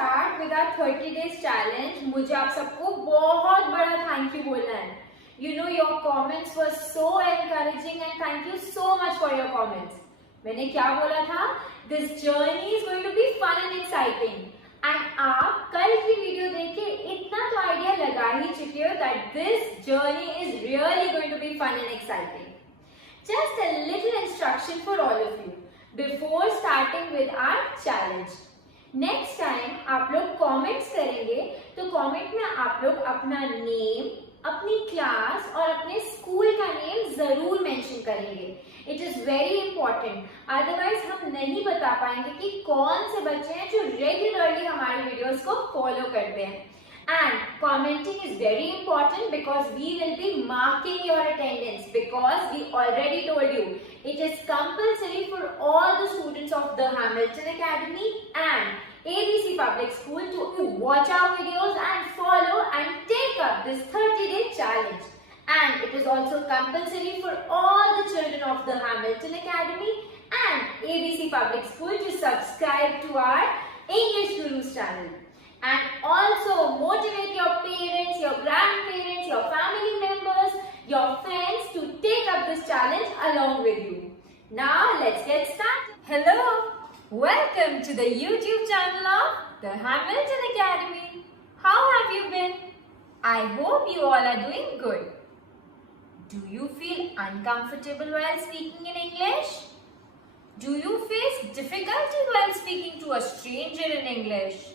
start with our 30 days challenge, मुझे आप सबको बहुत बड़ा थैंक यू बोलना है. You know your comments were so encouraging and thank you so much for your comments. मैंने क्या बोला था? This journey is going to be fun and exciting. And आप कल की वीडियो देख के इतना तो आइडिया लगा ही चुके हो that this journey is really going to be fun and exciting. Just a little instruction for all of you before starting with our challenge. Next time आप लोग कमेंट्स करेंगे तो कमेंट में आप लोग अपना नेम, अपनी क्लास और अपने स्कूल का नेम जरूर मेंशन करेंगे. It is very important, otherwise हम नहीं बता पाएंगे कि कौन से बच्चे हैं जो रेगुलरली हमारे वीडियोस को फॉलो करते हैं. And commenting is very important because we will be marking your attendance because we already told you it is compulsory for all the students of the Hamilton Academy and ABC Public School to watch our videos and follow and take up this 30-day challenge. And it is also compulsory for all the children of the Hamilton Academy and ABC Public School to subscribe to our English Gurus channel. And also motivate your parents, your grandparents, your family members, your friends to take up this challenge along with you. Now let's get started. Hello, welcome to the YouTube channel of the Hamilton Academy. How have you been? I hope you all are doing good. Do you feel uncomfortable while speaking in English? Do you face difficulty while speaking to a stranger in English?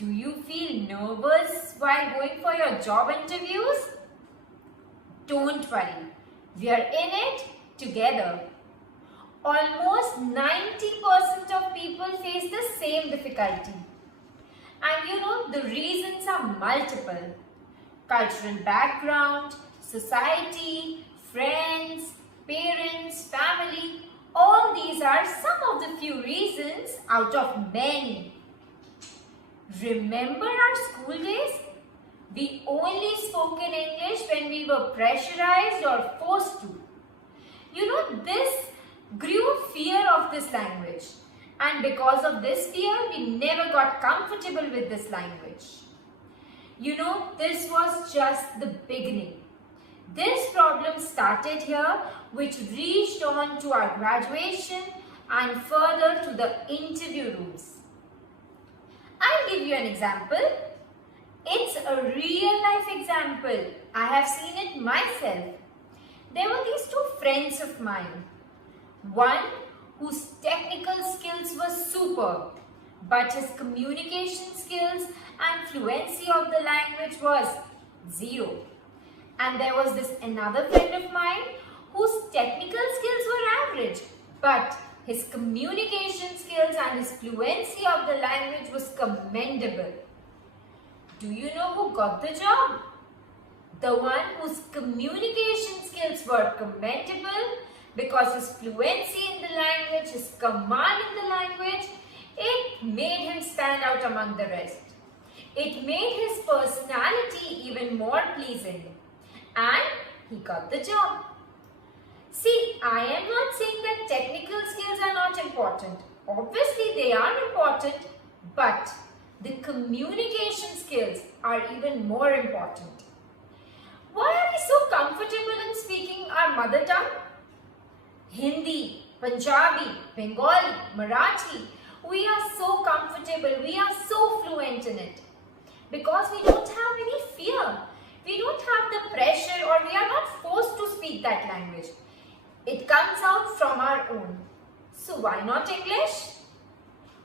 Do you feel nervous while going for your job interviews? Don't worry, we are in it together. Almost 90% of people face the same difficulty. And you know, the reasons are multiple. Cultural background, society, friends, parents, family, all these are some of the few reasons out of many. Remember our school days? We only spoke in English when we were pressurized or forced to. You know, this grew fear of this language. And because of this fear, we never got comfortable with this language. You know, this was just the beginning. This problem started here, which reached on to our graduation and further to the interview rooms. I'll give you an example. It's a real life example. I have seen it myself. There were these two friends of mine. One whose technical skills were superb, but his communication skills and fluency of the language was zero. And there was this another friend of mine whose technical skills were average, but his communication skills and his fluency of the language was commendable. Do you know who got the job? The one whose communication skills were commendable because his fluency in the language, his command in the language, it made him stand out among the rest. It made his personality even more pleasing. And he got the job. See, I am not saying that technical skills are not important. Obviously, they are important, but the communication skills are even more important. Why are we so comfortable in speaking our mother tongue? Hindi, Punjabi, Bengali, Marathi, we are so comfortable, we are so fluent in it. Because we don't have any fear. We don't have the pressure or we are not forced to speak that language. It comes out from our own. So why not English?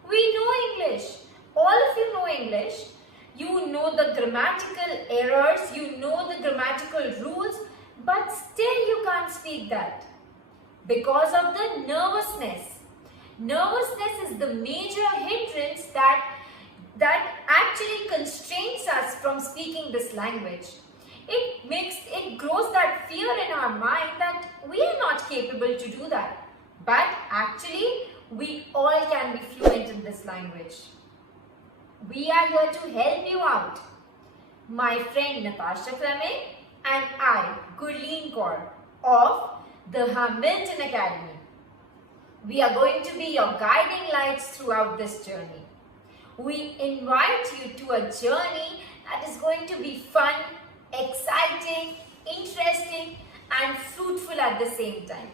We know English. All of you know English. You know the grammatical errors, you know the grammatical rules, but still you can't speak that. Because of the nervousness. Nervousness is the major hindrance that actually constrains us from speaking this language. It grows that fear in our mind that we are not capable to do that. But actually, we all can be fluent in this language. We are here to help you out. My friend Natasha Fleming and I, Gurleen Kaur of the Hamilton Academy. We are going to be your guiding lights throughout this journey. we invite you to a journey that is going to be fun, exciting, interesting and fruitful at the same time.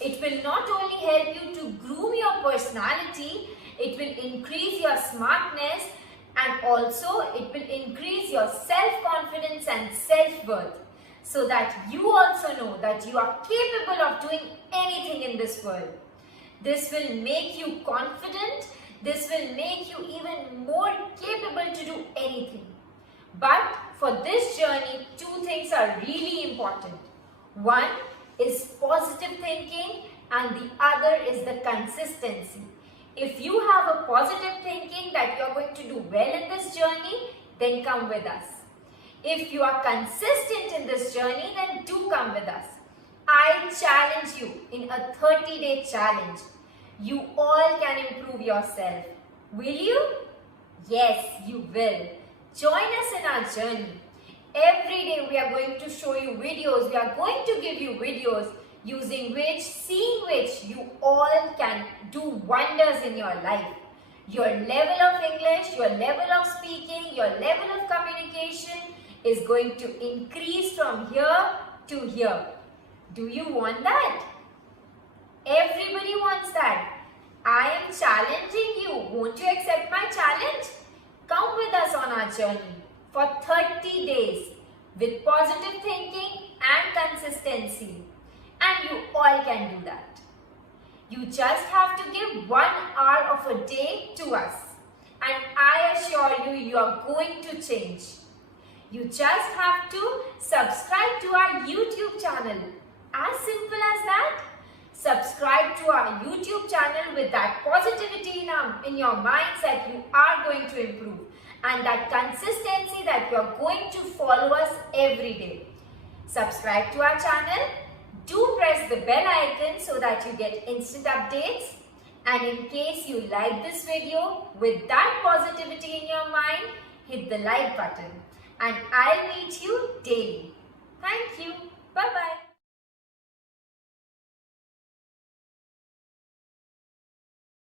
It will not only help you to groom your personality, it will increase your smartness and also it will increase your self-confidence and self-worth, so that you also know that you are capable of doing anything in this world. This will make you confident, this will make you even more capable to do anything. But for this journey, two things are really important. One is positive thinking and the other is the consistency. If you have a positive thinking that you are going to do well in this journey, then come with us. If you are consistent in this journey, then do come with us. I challenge you in a 30-day challenge. You all can improve yourself. Will you? Yes, you will. Join us in our journey. Every day we are going to show you videos. We are going to give you videos using which, seeing which you all can do wonders in your life. Your level of English, your level of speaking, your level of communication is going to increase from here to here. Do you want that? Everybody wants that. I am challenging you. Won't you accept my challenge? Come with us on our journey for 30 days with positive thinking and consistency. And you all can do that. You just have to give 1 hour of a day to us. And I assure you, you are going to change. You just have to subscribe to our YouTube channel. As simple as that. Subscribe to our YouTube channel with that positivity in your minds that you are going to improve. And that consistency that you are going to follow us every day. Subscribe to our channel. Do press the bell icon so that you get instant updates. And in case you like this video with that positivity in your mind, hit the like button. And I'll meet you daily. Thank you. Bye-bye.